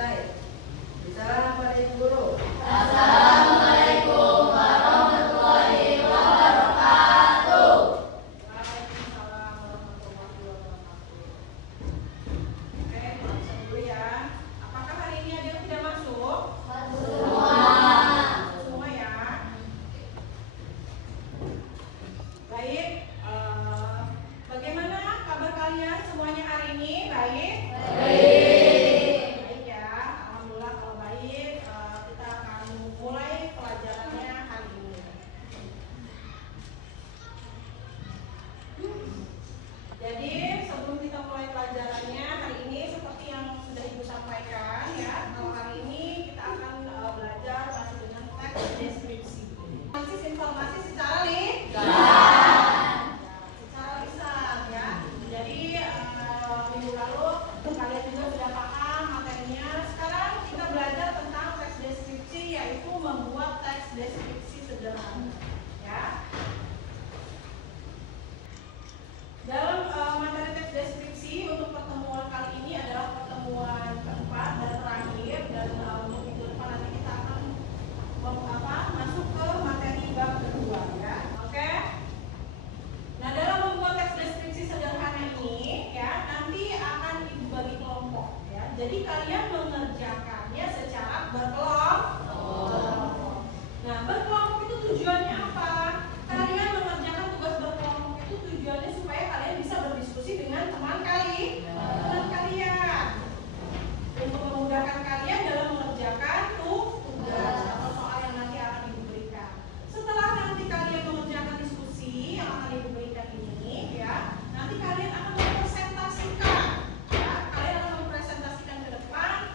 selesai. Bicara pada Ibu Guru. Assalamualaikum warahmatullahi wabarakatuh. Waalaikumsalam warahmatullahi wabarakatuh. Oke, langsung dulu ya. Apakah hari ini ada yang tidak masuk? Semua ya. Baik. Bagaimana kabar kalian semuanya hari ini? Baik? Baik ya. Alhamdulillah kalau baik. Kita akan mulai pelajarannya hari ini. Jadi sebelum kita mulai pelajarannya hari ini seperti yang sudah Ibu sampaikan ya, kalau hari ini kita akan belajar masih dengan teks deskripsi. Informasi secara secara lisan ya. Jadi minggu lalu kalian juga sudah paham materinya. Sekarang kita belajar tentang teks deskripsi, yaitu membuat teks deskripsi sederhana ya. Dalam materi teks deskripsi untuk pertemuan kali ini adalah pertemuan keempat dan terakhir, dan untuk minggu depan nanti kita akan masuk ke materi bab kedua ya. Oke. Nah, dalam membuat teks deskripsi sederhana ini ya, nanti akan Ibu bagi kelompok ya. Jadi kalian mengerjakannya secara berkelompok. Nah, berkelompok itu tujuannya apa? Kalian mengerjakan tugas berkelompok itu tujuannya supaya kalian bisa berdiskusi dengan teman kalian untuk memudahkan kalian dalam mengerjakan tugas atau soal yang nanti akan Ibu berikan. Setelah nanti kalian mengerjakan diskusi yang akan Ibu berikan ini ya, nanti kalian akan mempresentasikan ya, kalian akan mempresentasikan ke depan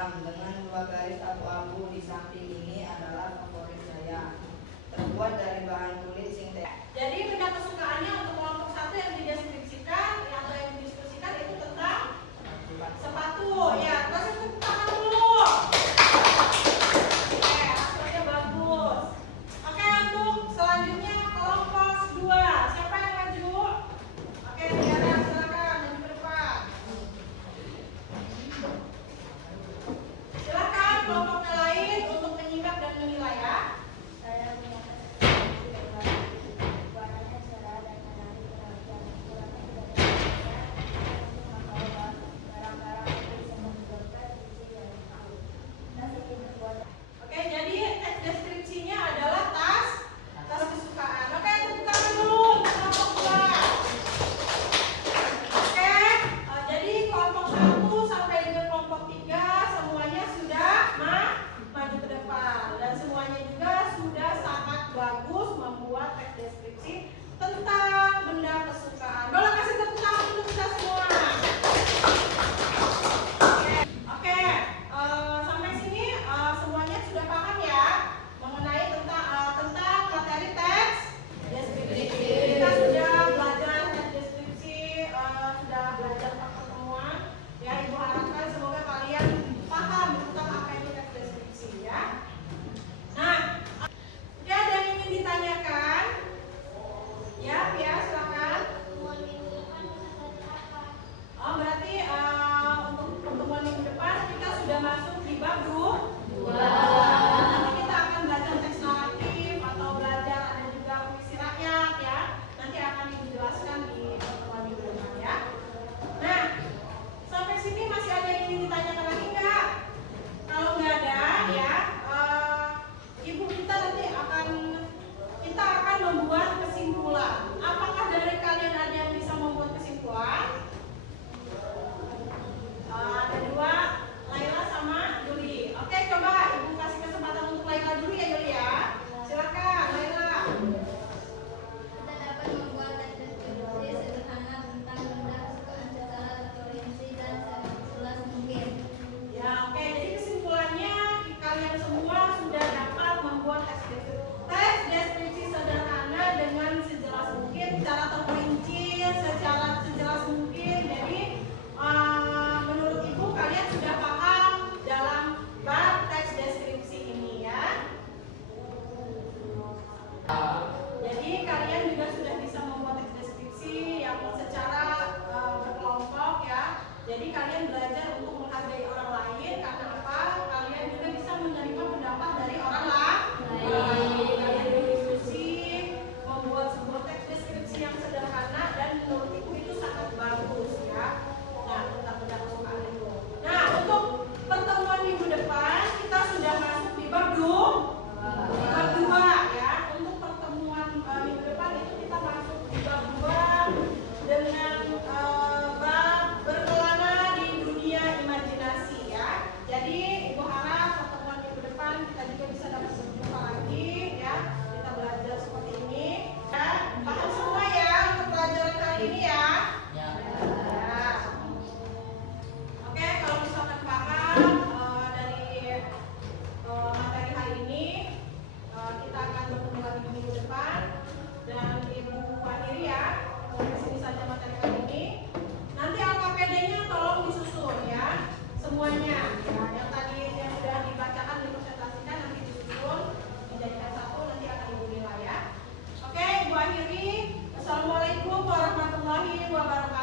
hitam dengan 2 garis abu-abu di samping ini adalah favorit saya. Terbuat dari bahan kulit sintetis. Jadi benda kesukaannya untuk kelompok 1 yang dideskripsikan atau yang didiskusikan itu tentang sepatu. Ya, kasih tepuk tangan dulu. Oke, hasilnya bagus. Oke, untuk selanjutnya kelompok 2. Siapa yang maju? Oke, Tiara, silakan maju ke depan. Silakan kelompok yang lain untuk menyimak dan menilai ya. Saya punya warnanya cerah dan menarik perhatian. Ukurannya tidak terlalu besar, barang-barang yang bisa menyebabkan isi dari kain. Tas ini terbuat. Oke, jadi teks deskripsinya adalah tas kesukaan. Oke, tepuk tangan dulu untuk kelompok 2. Oke, jadi kelompok 1 sampai dengan kelompok 3 semuanya sudah maju ke depan dan semuanya juga sudah sangat bagus membuat teks deskripsi tentang benda kesukaan. Boleh kasih tepuk tangan untuk kita semua. Oke, sampai sini semuanya sudah paham ya mengenai tentang materi teks deskripsi. Kita sudah belajar teks deskripsi, sudah belajar pertemuan. Ya, Ibu harapkan semoga kalian paham tentang apa itu teks deskripsi ya. Nah, oke, ada yang ingin ditanyakan? Ya, Pia, silakan. Oh, berarti untuk pertemuan minggu depan kita sudah masuk di bab 2. Nanti kita akan belajar teks naratif atau belajar ada juga puisi rakyat ya. Nanti akan dijelaskan di pertemuan minggu depan ya. Nah, sampai sini masih ada yang ingin ditanyakan lagi nggak? Kalau nggak ada ya, ibu kita nanti kita akan membuat kesimpulan. Apakah dari kalian ada yang bisa membuat kesimpulan? Ada 2, Laila sama Juli. Oke, coba ibu kasih kesempatan untuk Laila dulu ya, Juli ya. Silakan, Laila. Kita dapat membuat teks deskripsi sederhana tentang benda kesukaan secara terperinci dan sejelas mungkin. Ya, oke. Jadi kesimpulannya kalian semua sudah dapat membuat teks deskripsi sederhana dengan sejelas mungkin, secara terperinci, secara sejelas mungkin. Jadi menurut ibu kalian sudah paham dalam bab teks deskripsi ini ya. Jadi kalian juga sudah bisa membuat teks deskripsi yang secara berkelompok ya. Jadi kalian belajar untuk menghargai orang lain karena apa? Kalian juga bisa menerima pendapat dari orang lain. Kalian berdiskusi, membuat sebuah teks deskripsi yang sederhana dan menurut ibu itu sangat bagus ya. Nah, tentang benda kesukaan itu. Nah, untuk pertemuan minggu depan kita sudah masuk di bab 2 ya. Untuk pertemuan minggu depan itu kita masuk di bab 2 dengan bab berkelana di dunia imajinasi ya. Jadi ibu harap pertemuan minggu depan kita juga bisa dapat berjumpa lagi ya. Kita belajar seperti ini ya. Paham semua ya untuk pelajaran kali ini ya. Ya. Oke, kalau misalkan paham dari materi hari ini, kita akan bertemu lagi di minggu depan. Dan Ibu akhiri ya, sampai sini saja materi kali ini. Nanti LKPD-nya tolong disusun ya, semuanya. Ya, yang tadi yang sudah dibacakan, dipresentasikan nanti disusun dijadikan satu, nanti akan Ibu nilai ya. Oke, Ibu akhiri. Assalamualaikum warahmatullahi wabarakatuh.